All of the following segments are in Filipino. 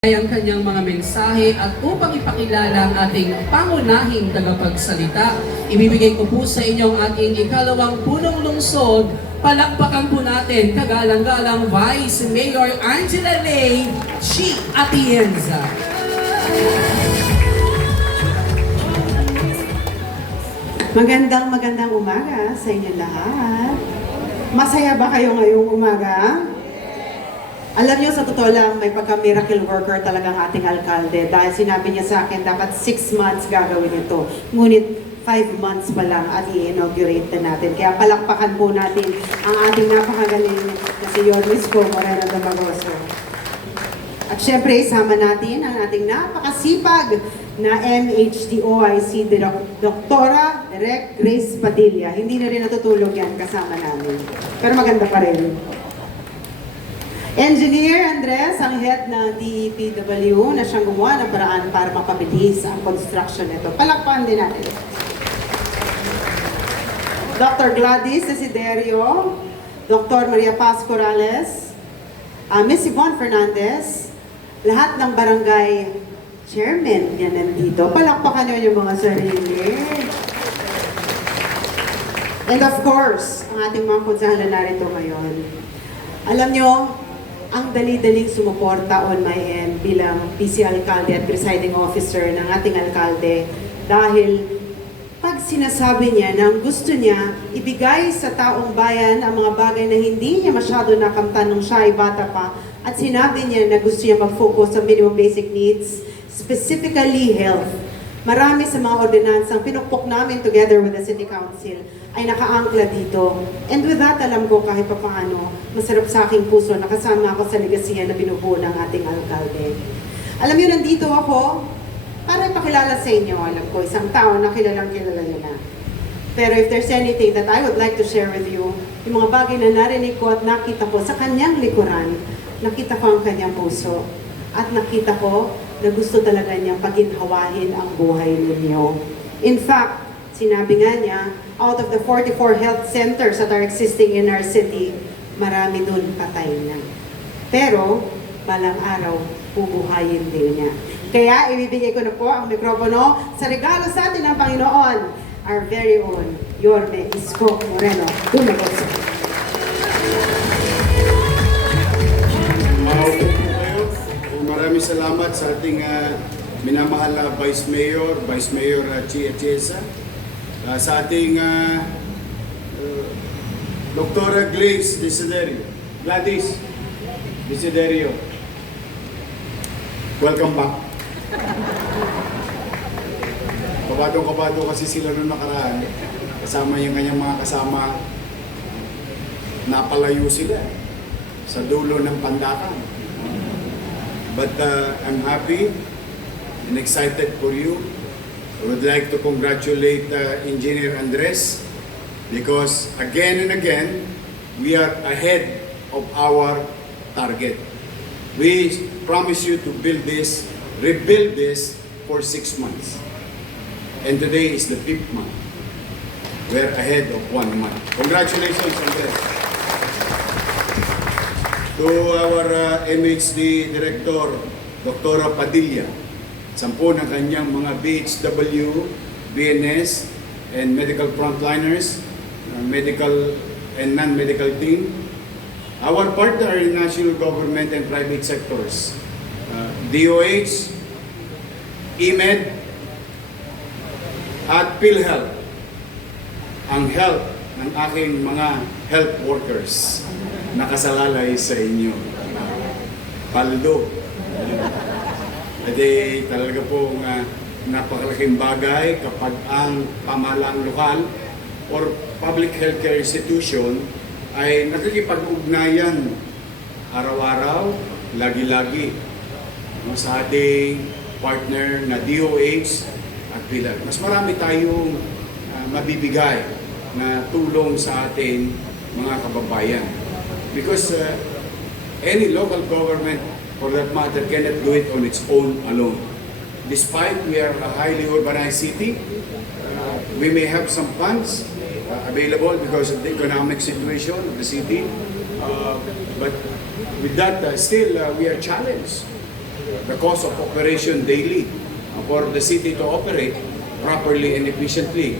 ay ang kanyang mga mensahe at upang ipakilala ang ating pangunahing tagapagsalita, ibibigay ko po sa inyo ang ating ikalawang punong lungsod. Palakpakan po natin kagalang-galang Vice Mayor Angela Rey Chi Atienza. Magandang umaga sa inyo lahat. Masaya ba kayo ngayong umaga? Alam niyo, sa totoo lang, may pagka-miracle worker talagang ating alkalde dahil sinabi niya sa akin, dapat 6 months gagawin ito. Ngunit 5 months pa lang at i-inaugurate na natin. Kaya palakpakan po natin ang ating napakagaling na si Yormisco Moreno Damagoso. At syempre, isama natin ang ating napakasipag na MHDOIC Doktora Direk Grace Padilla. Hindi na rin natutulog yan kasama namin. Pero maganda pa rin. Engineer Andres, ang head ng DPW na siyang gumawa ng paraan para mapabilis ang construction nito. Palakpakan din natin. Dr. Gladys Desiderio, Dr. Maria Paz Corrales, Miss Yvonne Fernandez, lahat ng barangay chairman yan nandito. Palakpakan nyo yung mga sarili. And of course, ang ating mga konsahala narito ngayon. Alam nyo, ang dali-daling sumuporta on my end bilang PC Alcalde at presiding officer ng ating alkalde dahil pag sinasabi niya na ang gusto niya ibigay sa taong bayan ang mga bagay na hindi niya masyado nakamtan nung siya ay bata pa at sinabi niya na gusto niya mag-focus sa minimum basic needs, specifically health. Marami sa mga ordinansang pinukpok namin together with the City Council ay nakaangkla dito. And with that, alam ko kahit pa paano, masarap sa aking puso, nakasama ako sa legasiya na binubuo ng ating alkalde. Alam niyo, nandito ako para ipakilala sa inyo. Alam ko, isang tao na kilalang kilala niyo na. Pero if there's anything that I would like to share with you, yung mga bagay na narinig ko at nakita ko sa kanyang likuran, nakita ko ang kanyang puso. At nakita ko na gusto talaga niyang paginhawahin ang buhay ninyo. In fact, sinabi nga niya, out of the 44 health centers that are existing in our city, marami dun patay na. Pero, balang araw, bubuhayin din niya. Kaya, ibibigay ko na po ang mikropono sa regalo sa atin ng Panginoon, our very own Yorme Isko Moreno Damagoso. Maraming salamat sa ating minamahal na Vice Mayor Chi Atienza, sa ating Dr. Gladys Desiderio. Welcome back. Kabado kasi sila nung nakaraan. Kasama yung kanyang mga kasama. Napalayo sila sa dulo ng Pandakan. But I'm happy and excited for you. I would like to congratulate Engineer Andres because again and again, we are ahead of our target. We promise you to rebuild this for 6 months. And today is the 5th month. We're ahead of 1 month. Congratulations, Andres. To our MHD Director, Dr. Padilla, 10 ng kanyang mga BHW, BNS, and medical frontliners, medical and non-medical team, our partner in national government and private sectors, DOH, EMED, at PhilHealth, ang health ng aking mga health workers nakasalalay sa inyo. Paldo. Edi talaga po napakalaking bagay kapag ang pamahalaang lokal or public healthcare institution ay nakikipag-ugnayan araw-araw, lagi-lagi sa ating partner na DOH at PhilHealth. Mas marami tayong mabibigay na tulong sa ating mga kababayan. Because any local government, for that matter, cannot do it on its own alone. Despite we are a highly urbanized city, we may have some funds available because of the economic situation of the city. But with that, still we are challenged the cost of operation daily for the city to operate properly and efficiently.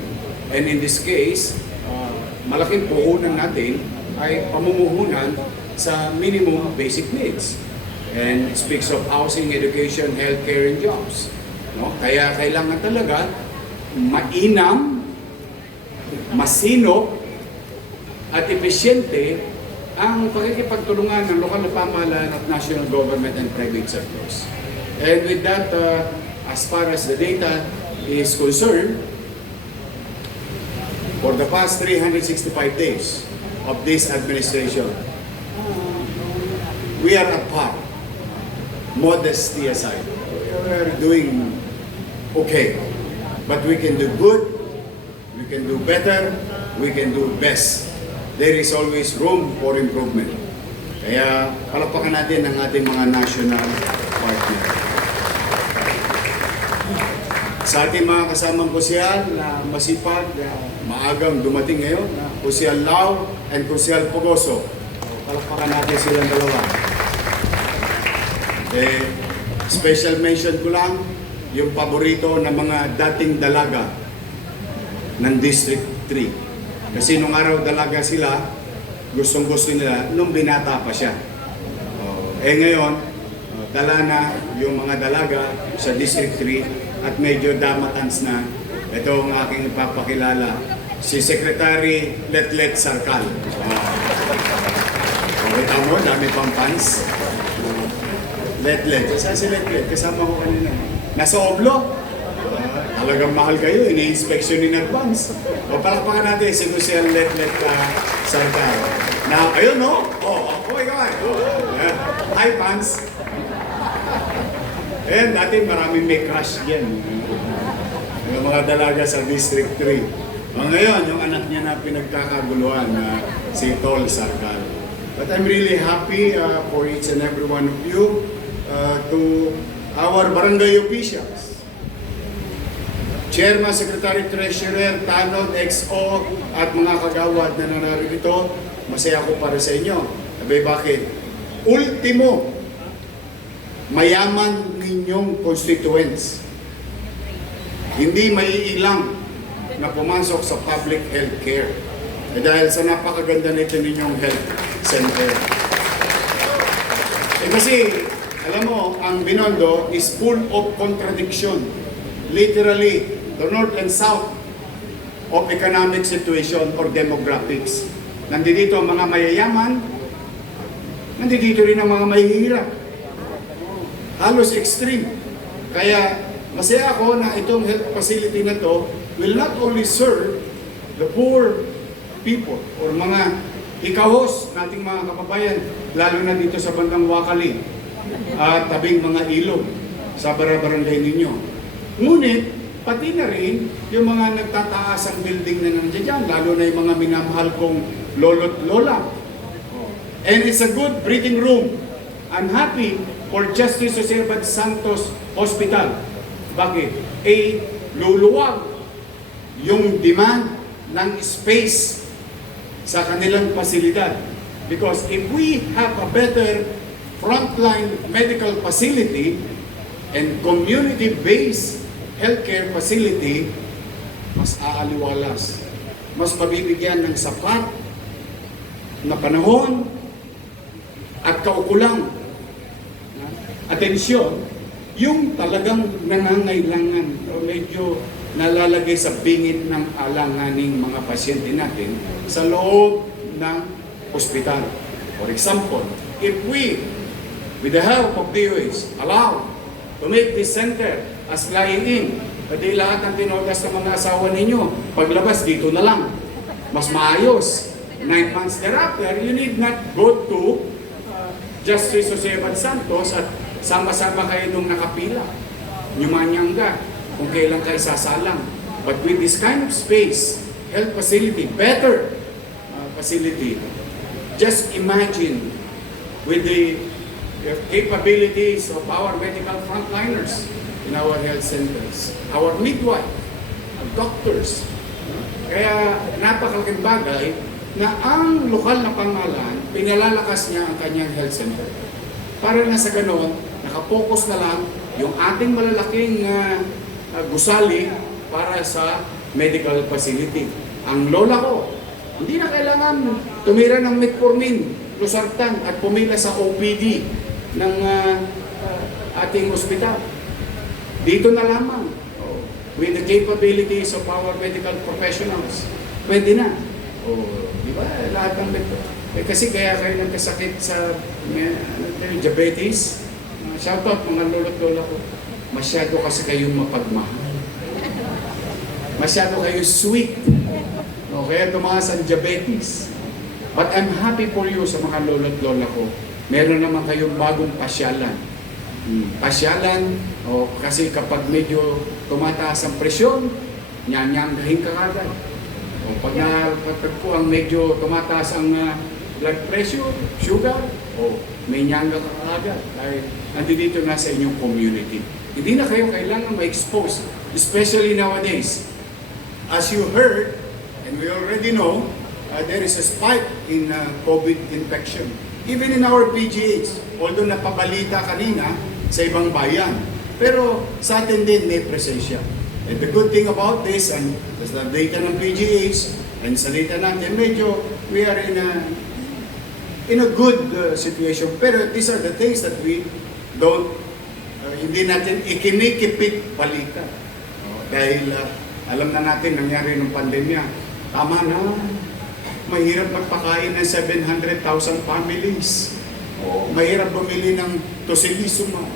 And in this case, malaking puhunan natin ay pamumuhunan sa minimum basic needs. And it speaks of housing, education, healthcare, and jobs. No? Kaya kailangan talaga mainam, masino, at epesyente ang pakikipagtulungan ng lokal na pamahalaan at national government and private sectors. And with that, as far as the data is concerned, for the past 365 days of this administration, we are at par. Modesty aside, we are doing okay. But we can do good, we can do better, we can do best. There is always room for improvement. Kaya palakpakan natin ang ating mga national partner. Sa ating mga kasamang kusyal na masipag, maagang dumating ngayon, na Kusyal Lau and Kusyal Pogoso. Palakpakan natin silang dalawa. Special mention ko lang yung paborito ng mga dating dalaga ng District 3. Kasi nung araw dalaga sila, gustong-gusto nila nung binata pa siya. Ngayon, dala na yung mga dalaga sa District 3 at medyo damatans na. Ito ang aking ipapakilala, si Secretary Letlet Sarkal. Kita mo, dami pang fans. Letlet. Saan si Letlet? Kasama ko kanina. Nasa Oblo. Talagang mahal kayo. Ini-inspection in advance. O palakpakan natin si Kusyal Letlet Sarkal. Na, ayun no? Oh my God. Hi, fans. Ayan, dati maraming may crush yan. Yung mga dalaga sa District 3. Ngayon, yung anak niya na pinagkakaguluhan na si Tol Sarkal. But I'm really happy for each and every one of you, to our barangay officials, Chairman, Secretary, Treasurer, Tanod, XO, at mga kagawad na narito, masaya ko para sa inyo. Sabi, bakit? Ultimo, mayaman ninyong constituents. Hindi maiilang na pumasok sa public health care. Dahil sa napakaganda nito ninyong health center. Kasi, alam mo, ang Binondo is full of contradiction. Literally, the north and south of economic situation or demographics. Nandito ang mga mayayaman, nandito rin ang mga mahihirap. Halos extreme. Kaya, masaya ako na itong health facility na to will not only serve the poor people or mga ikahos nating mga kababayan, lalo na dito sa bandang Wakali at tabing mga ilog sa barangay ninyo. Ngunit, pati na rin yung mga nagtataas ang building na nandiyan dyan, lalo na yung mga minamahal kong lolo't lola. And it's a good breathing room. I'm happy for Justice Jose Bad Santos Hospital. Bakit? Luluwag yung demand ng space sa kanilang pasilidad. Because if we have a better frontline medical facility and community-based healthcare facility, mas aaliwalas, mas mabibigyan ng sapat na panahon at kaukulang atensyon yung talagang nangangailangan o medyo nalalagay sa bingit ng alanganing mga pasyente natin sa loob ng ospital. For example, if we, with the help of DOH, allow to make this center as lying in, pati lahat ng tinogas ng mga asawa ninyo, paglabas dito na lang. Mas maayos. 9 months thereafter, you need not go to Justice Jose Bad Santos at sama-sama kayo nung nakapila. Nyumanyangga kung kailan kayo sasalang. But with this kind of space, health facility, better facility, just imagine with the capabilities of our medical frontliners in our health centers, our midwife, our doctors. Kaya napakalaking bagay na ang lokal na pamahalaan, pinalalakas niya ang kanyang health center. Para na sa ganoon, nakapokus na lang yung ating malalaking gusali para sa medical facility. Ang lola ko, hindi na kailangan tumira ng metformin, losartan at pumila sa OPD ng ating ospital. Dito na lamang, with the capabilities of our medical professionals, pwede na. Di ba? Lahat ng kasi kaya kayo nagkasakit sa diabetes. Shoutout mga lolo't lola ko. Masyado kasi kayong mapagmahal. Masyado kayo sweet. Kaya tumaas ang diabetes. But I'm happy for you sa mga lolo't lola ko. Meron naman kayong bagong pasyalan. Pasyalan, kasi kapag medyo tumataas ang presyon, nyanyanggahin ka agad. Pag po ang medyo tumataas ang blood pressure, sugar, may nyangga ka agad. Dahil nandito na sa inyong community. Hindi na kayo kailangan ma-expose, especially nowadays. As you heard, and we already know, there is a spike in COVID infection. Even in our PGH, although napabalita kanina sa ibang bayan, pero sa atin din may presensya. And the good thing about this, and sa data ng PGH, and sa data natin, medyo we are in a good situation. Pero these are the things that we don't, hindi natin ikinikipit balikan. Dahil alam na natin, nangyari ng pandemya, tama na, mahirap magpakain ng 700,000 families. Mahirap bumili ng tocilizumab,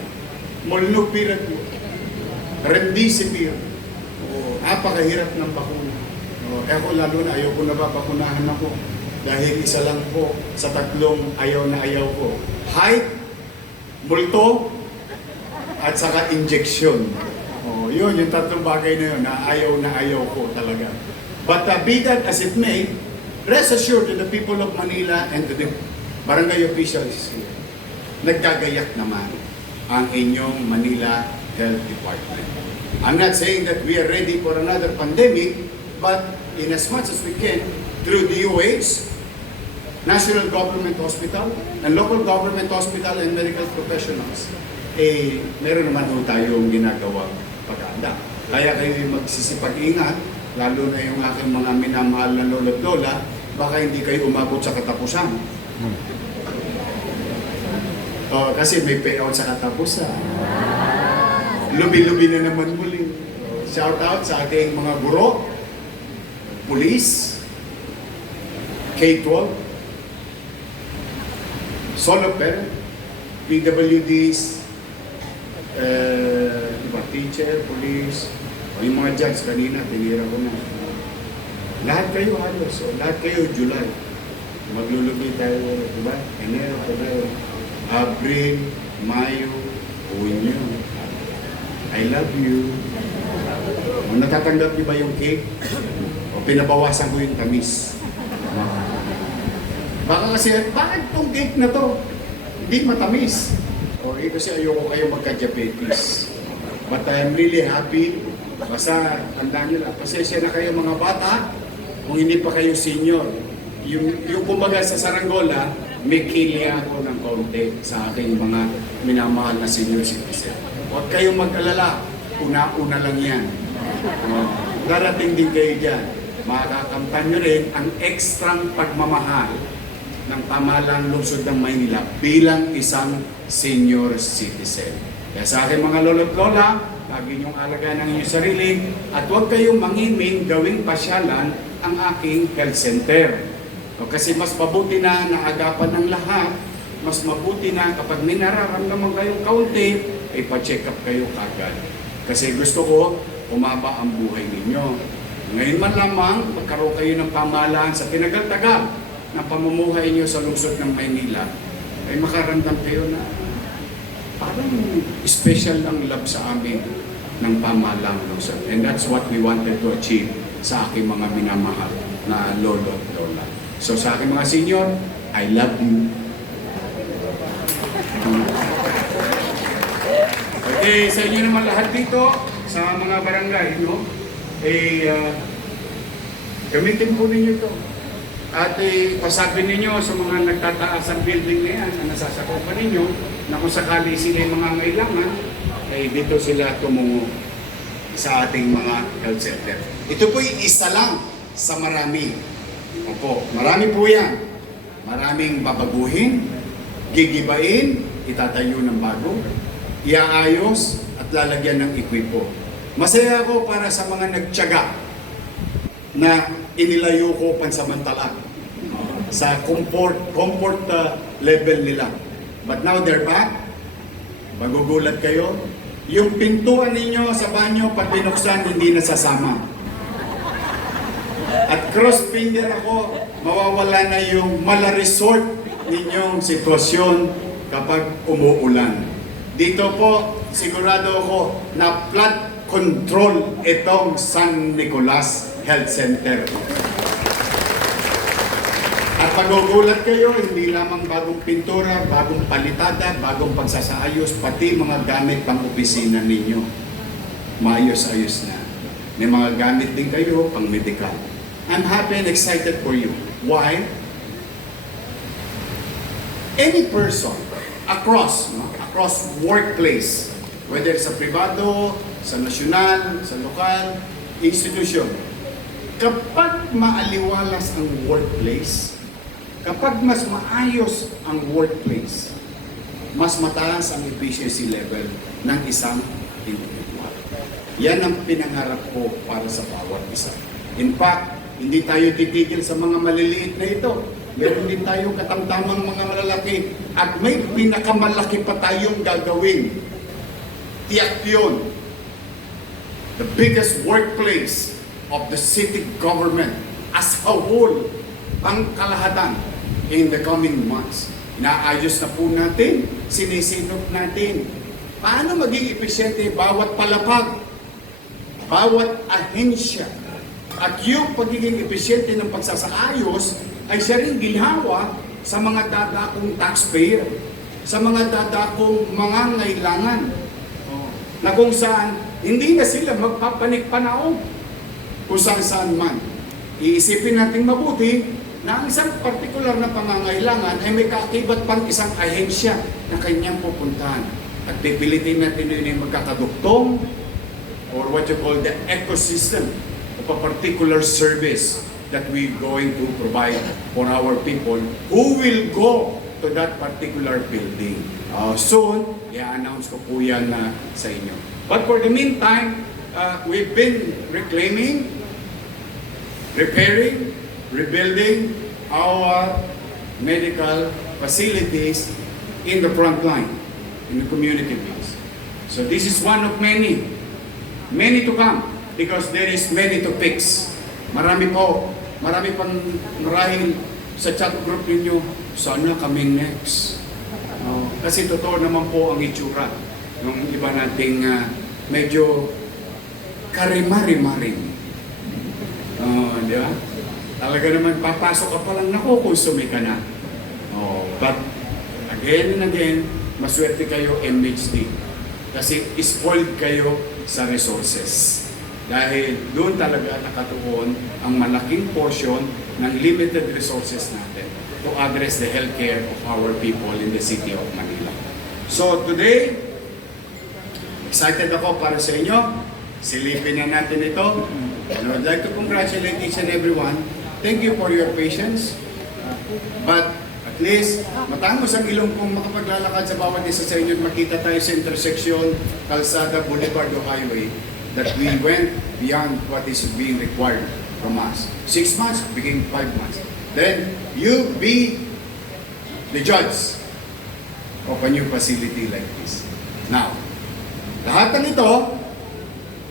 molnupiravir, remdesivir. Napakahirap ng bakuna. Ako lalo na ayaw ko na babakunahan ako dahil isa lang po sa tatlong ayaw na ayaw ko. Height, multo, at saka injection. Yun, yung tatlong bagay na yun na ayaw ko talaga. But be that as it may, rest assured to the people of Manila and to the barangay officials here, nagkagayak naman ang inyong Manila Health Department. I'm not saying that we are ready for another pandemic, but in as much as we can, through DOH, National Government Hospital, and local government hospital and medical professionals, meron naman po tayong ginagawang pag-aanda. Kaya kayo magsisipag-ingat, lalo na yung aking mga minamahal na lolo't lola, baka hindi kayo umabot sa katapusan. Kasi may payout sa katapusan. Lubi-lubi na naman muli. Shout out sa ating mga guro, police, K-12, solo parent, PWDs, teacher, police, o yung mga judge kanina, tinira ko na. Lahat kayo halos, lahat kayo July. Maglulubi tayo, diba? Enero, Febrero, Abril, Mayo, Hunyo. I love you. O natatanggap niyo ba yung cake? O pinabawasan ko yung tamis? Baka kasi, bakit tong cake na to? Hindi matamis. O kasi ayoko kayo magka-diabetes. But I'm really happy. Basta, tandaan nyo lang, pasensya na kayo mga bata, kung hindi pa kayo senior. Yung kumbaga sa Saranggola, may kilya ako ng konti sa aking mga minamahal na senior citizen. Huwag kayong mag-alala, una-una lang yan. Darating din kayo dyan. Makakamtan nyo rin ang ekstrang pagmamahal ng pamahalang lungsod ng Maynila bilang isang senior citizen. Kaya sa aking mga lolo't lola, lagi niyong alagaan ang inyong sarili at huwag kayong mangiming gawing pasyalan ang aking health center. Kasi mas mabuti na naagapan ng lahat, mas mabuti na kapag may nararamdaman kayong kaunti, ay pa-check up kayo kagad. Kasi gusto ko, umaba ang buhay ninyo. Ngayon man lamang, magkaroon kayo ng pamahalaan sa tinagal-tagal na pamumuhay niyo sa lungsod ng Maynila, ay makaramdam kayo na parang special ang love sa amin ng pamahalang lungsod. And that's what we wanted to achieve sa aking mga minamahal na lolo at lola. So sa aking mga senior, I love you. Okay, sa inyo naman lahat dito, sa mga barangay, no? Gamitin po ninyo ito. At pasabi ninyo sa mga nagtataas ang building na yan, na nasasakupan ninyo, na kung sakali sila yung mga ngailangan, ay dito sila tumungo sa ating mga health center. Ito po'y isa lang sa marami. Opo, marami po yan. Maraming babaguhin, gigibain, itatayo ng bago, iaayos at lalagyan ng ekwipo. Masaya ako para sa mga nagtiyaga na inilayo ko pansamantala sa comfort level nila. But now they're back. Magugulat kayo. Yung pintuan ninyo sa banyo pag binuksan, hindi nasasama. At cross finger ako, mawawala na yung mala-resort ninyong sitwasyon kapag umuulan. Dito po, sigurado ako na flood control itong San Nicolas Health Center. At magugulat kayo, hindi lamang bagong pintura, bagong palitada, bagong pagsasaayos, pati mga gamit pang opisina ninyo. Maayos-ayos na. May mga gamit din kayo pang medical. I'm happy and excited for you. Why? Any person across workplace, whether sa pribado, sa nasyonal, sa lokal, institution, kapag maaliwalas ang workplace, kapag mas maayos ang workplace, mas mataas ang efficiency level ng isang individual. Yan ang pinangarap ko para sa bawat isa. In fact, hindi tayo titigil sa mga maliliit na ito. Meron din tayong katamtamang mga malalaki at may pinakamalaki pa tayong gagawin. Tiyak yun. The biggest workplace of the city government as a whole, ang kalahatan in the coming months. Inaayos na po natin, sinisinop natin. Paano maging epesyente bawat palapag, bawat ahensya. At yung pagiging epesyente ng pagsasaayos ay siya rin ginhawa sa mga dadakong taxpayer, sa mga dadakong mga ngailangan. Na kung saan, hindi na sila magpapanik-panaog kung saan man. Iisipin natin mabuti na ang isang partikular na pangangailangan ay may kaakibat pang isang ahensya na kanyang pupuntahan. At pipilitin natin yun yung magkakaduktong or what you call the ecosystem of a particular service that we're going to provide for our people who will go to that particular building. Soon, i-announce ko po yan sa inyo. But for the meantime, we've been reclaiming, repairing, rebuilding our medical facilities in the front line, in the community base. So this is one of many to come because there is many to fix. Marami pang marahil sa chat group ninyo, sana kami next. Kasi totoo naman po ang itsura ng iba nating medyo karimari-maring. Di ba? Talaga naman, papasok ka pa lang, nakukonsume ka na. But again and again, maswerte kayo MHD. Kasi spoiled kayo sa resources. Dahil doon talaga nakatuon ang malaking portion ng limited resources natin to address the healthcare of our people in the city of Manila. So today, excited ako para sa inyo. Silipin na natin ito. And I would like to congratulate each and everyone. Thank you for your patience. But at least, matangos ang ilong kong makapaglalakad sa bawat isa sa inyo at makita tayo sa intersection, Calzada, Boulevard o Highway, that we went beyond what is being required from us. 6 months became 5 months. Then, you be the judge of a new facility like this. Now, lahat ng ito,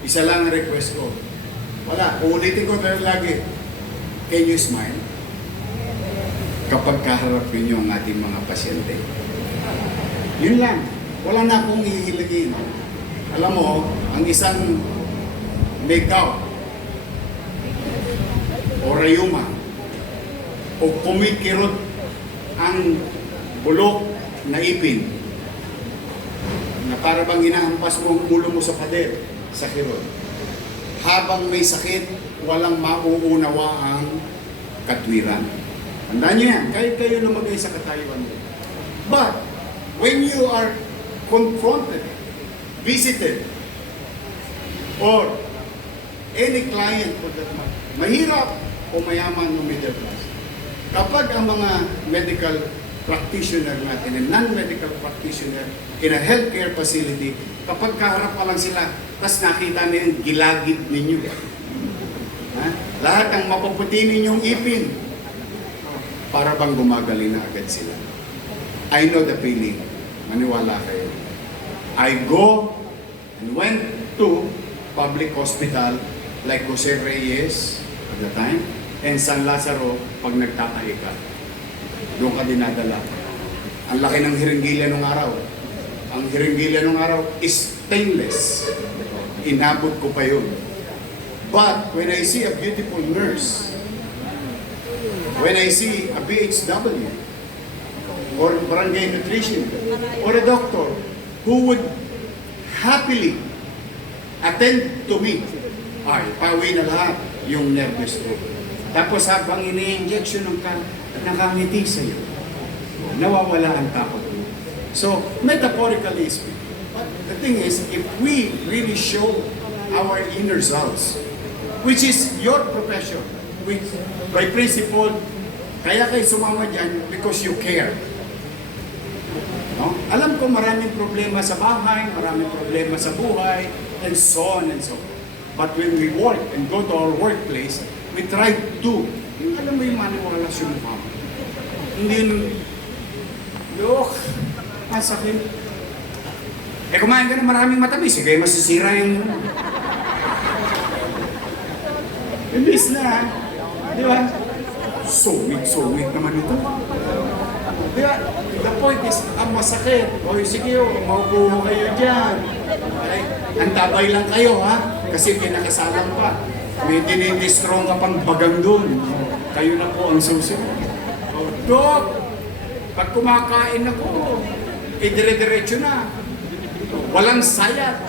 isa lang ang request ko. Wala, uulitin ko pero lagi. Can you smile? Kapag kaharap ninyo ang ating mga pasyente. Yun lang. Wala na akong ihilagin. Alam mo, ang isang may gout o rayuma o kumikirot ang bulok na ipin na para bang inahampas mo ang ulo mo sa pader, sa kirot. Habang may sakit, walang mauunawa ang katwiran. Tandaan nyo yan, kahit kayo lumagay sa katayuan mo. But, when you are confronted, visited, or any client for that matter, mahirap o mayaman o middle class, kapag ang mga medical practitioner natin and non-medical practitioner in a healthcare facility, kapag kaharap pa lang sila, tas nakita na yung gilagid ninyo. Ha? Lahat ng mapuputi ninyong ipin, para bang gumagaling na agad sila. I know the feeling. Maniwala kayo. I go and went to public hospital like Jose Reyes at the time and San Lazaro pag nagtatahi ka. Doon ka dinadala. Ang laki ng hiringgilya nung araw. Ang hiringgilya nung araw is stainless. Inabot ko pa yun. But when I see a beautiful nurse, when I see a BHW, or barangay nutrition, or a doctor who would happily attend to me, ay, pawi na lahat yung nervous ko. Tapos habang ini-injection ng nakangiti sa'yo, nawawala ang takot mo. So, metaphorically speaking, but the thing is, if we really show our inner selves, which is your profession, which by principle, kaya kayo sumama dyan because you care. No? Alam ko maraming problema sa bahay, maraming problema sa buhay, and so on and so on. But when we work and go to our workplace, we try to, alam mo yung maniwala sa mukha mo. Hindi yung, look, masakit. Eh kumain ka ng maraming matamis, sige, masisira yung imbis na, di ba? Sungit naman ito. Di ba? The point is, ang masakit. O sige, maupo kayo dyan. Ay, antabay lang kayo, ha? Kasi pinakasalang pa. May dinidistrong ka pang bagang doon. Kayo na po ang susunod. O, Dok, pag kumakain ako, dire-diretso na. Walang sayat.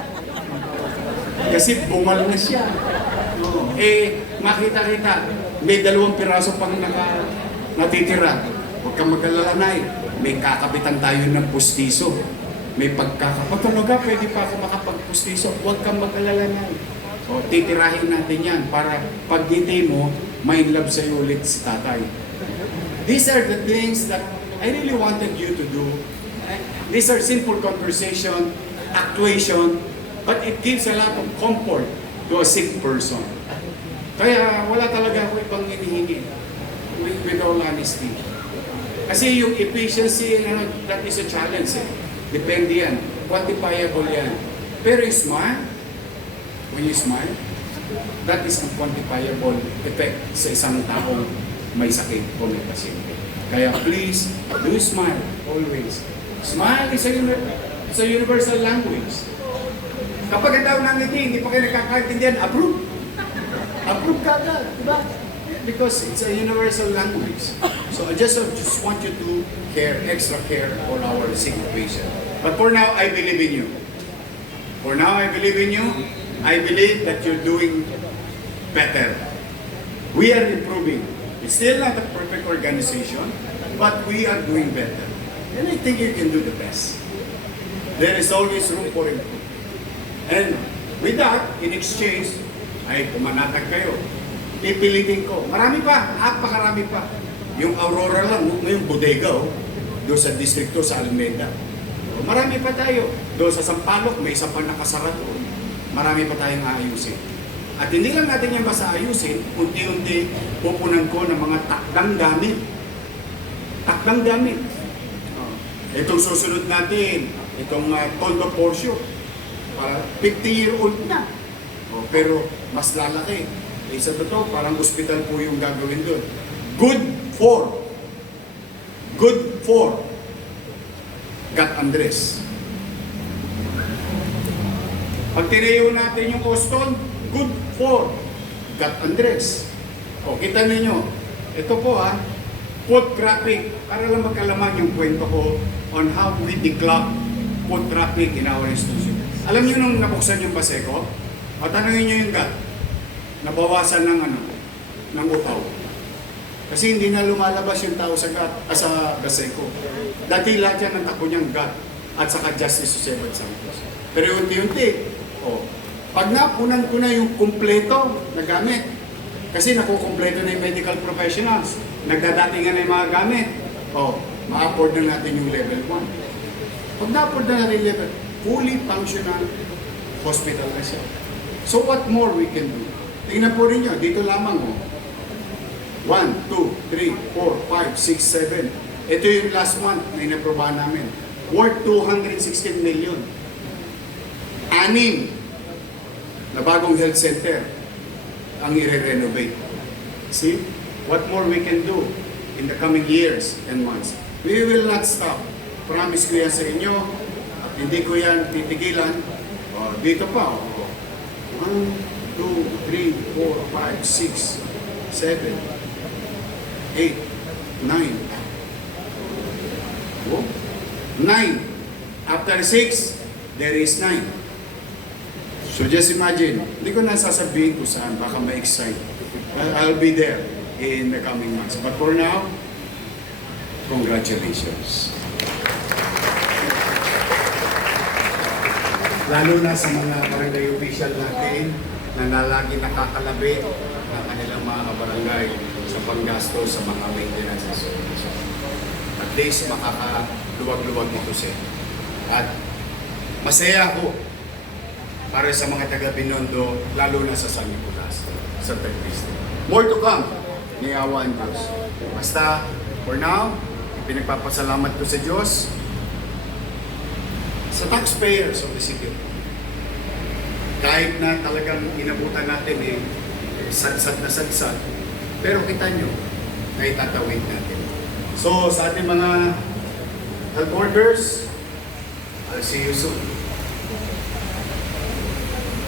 Kasi bungal na siya. Eh, makita-kita, may 2 piraso pang natitira. Huwag kang mag-alala, Nay. May kakapitan tayo ng pustiso. May talaga, pwede pa ako makapagpustiso. Huwag kang mag-alala, Nay. O, titirahin natin yan para pag hindi mo, may love sa'yo ulit si tatay. These are the things that I really wanted you to do. These are simple conversation, actuation, but it gives a lot of comfort to a sick person. Kaya wala talaga ako ibang hinihingi with all honesty. Kasi yung efficiency, that is a challenge. Depende yan. Quantifiable yan. Pero yung smile, when you smile, that is a quantifiable effect sa isang taong may sakit o may pasyente. Kaya please, do smile always. Smile is a universal language. Kapag ang tao nangiti, hindi pa kayo nakakaintindihan, approve. Approve ka agad, diba? Because it's a universal language. So I just want you to care, extra care for our sick patient. But for now, I believe in you. For now, I believe in you. I believe that you're doing better. We are improving. It's still not a perfect organization, but we are doing better. And I think you can do the best. There is always room for improvement. And with that, in exchange, ay pumanatag kayo. Pipilitin ko. Marami pa, napakarami pa. Yung Aurora lang, yung bodega, doon sa distrito sa Alameda. Marami pa tayo. Doon sa Sampaloc, may isa pa nakasara doon. Marami pa tayong aayusin. At hindi lang natin yan basta ayusin, unti-unti pupunan ko ng mga takdang gamit. Takdang gamit. Itong susunod natin, itong Tondo Porsche, para 50-year-old na. Pero mas lalaki. Isa to, parang hospital po yung gagawin doon. Good for Gat Andres. Pag tinayo natin yung Austin, good for Gat Andres. O, kita ninyo, ito po foot traffic, para lang magkalaman yung kwento ko on how we declock foot traffic in our institution. Alam niyo nung nabuksan yung Paseco, o tanongin niyo yung Gat, nabawasan ng upaw. Kasi hindi na lumalabas yung tao sa Paseco. Dati lahat yan ang takbo niyang God at saka Justice Joseph Santos. Pero unti-unti, pag napunan ko na yung kumpleto na gamit, kasi nakukumpleto na yung medical professionals, nagdadatingan na yung mga gamit, ma-afford na natin yung level 1. Pag na-afford na natin yung level, fully functional hospital na siya. So what more we can do? Tingnan po rin nyo, dito lamang 1, 2, 3, 4, 5, 6, 7. Ito yung last month na inaprobahan namin. Worth 216 million. 6 na bagong health center ang i-renovate. See? What more we can do in the coming years and months? We will not stop. Promise ko yan sa inyo. At hindi ko yan titigilan. Dito pa. 1, 2, 3, 4, 5, 6, 7, 8, 9. 9. After 6, there is 9. So just imagine, hindi ko na sasabihin kung saan, baka ma-excite. I'll be there in the coming months. But for now, congratulations. Lalo na sa mga barangay official natin na lagi nakakalabit ng kanilang mga barangay sa panggasto sa mga maintenance and service. At least makakaluwag-luwag ito siya. At masaya ako para sa mga taga Binondo, lalo na sa San Nicolas, sa Tagpiste. More to come, ni Awa ang Diyos. Basta, for now, pinagpapasalamat ko sa Diyos, sa taxpayers of the city. Kahit na talagang inabutan natin sadsad na sadsad, pero kita nyo, naitatawid natin. So, sa ating mga health workers, I'll see you soon.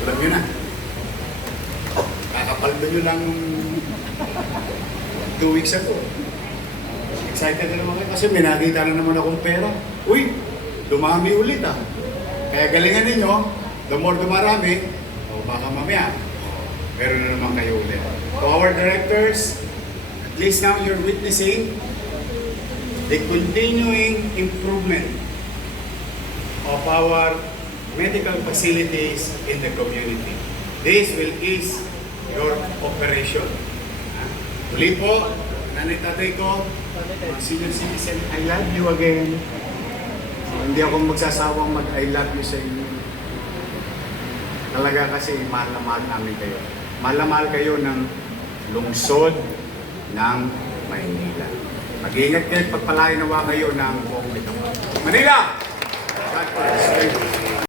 Alam nyo na, kakapaldo nyo lang 2 weeks ago. Excited na naman kayo kasi may nakita na naman akong pera. Uy, dumami ulit Kaya galingan ninyo, the more dumarami, baka mamaya, meron na naman kayo ulit. To our directors, at least now you're witnessing the continuing improvement of our medical facilities in the community. This will ease your operation. Muli po, nanay tatay ko, mga senior citizen, I love you again. Hindi ako magsasawang mag-I love you sa inyo. Talaga kasi mahal na mahal namin kayo. Mahal na mahal kayo ng lungsod ng Maynila. Mag-iingat kayo at pagpalain nawa kayo ng buong Manila! God bless you.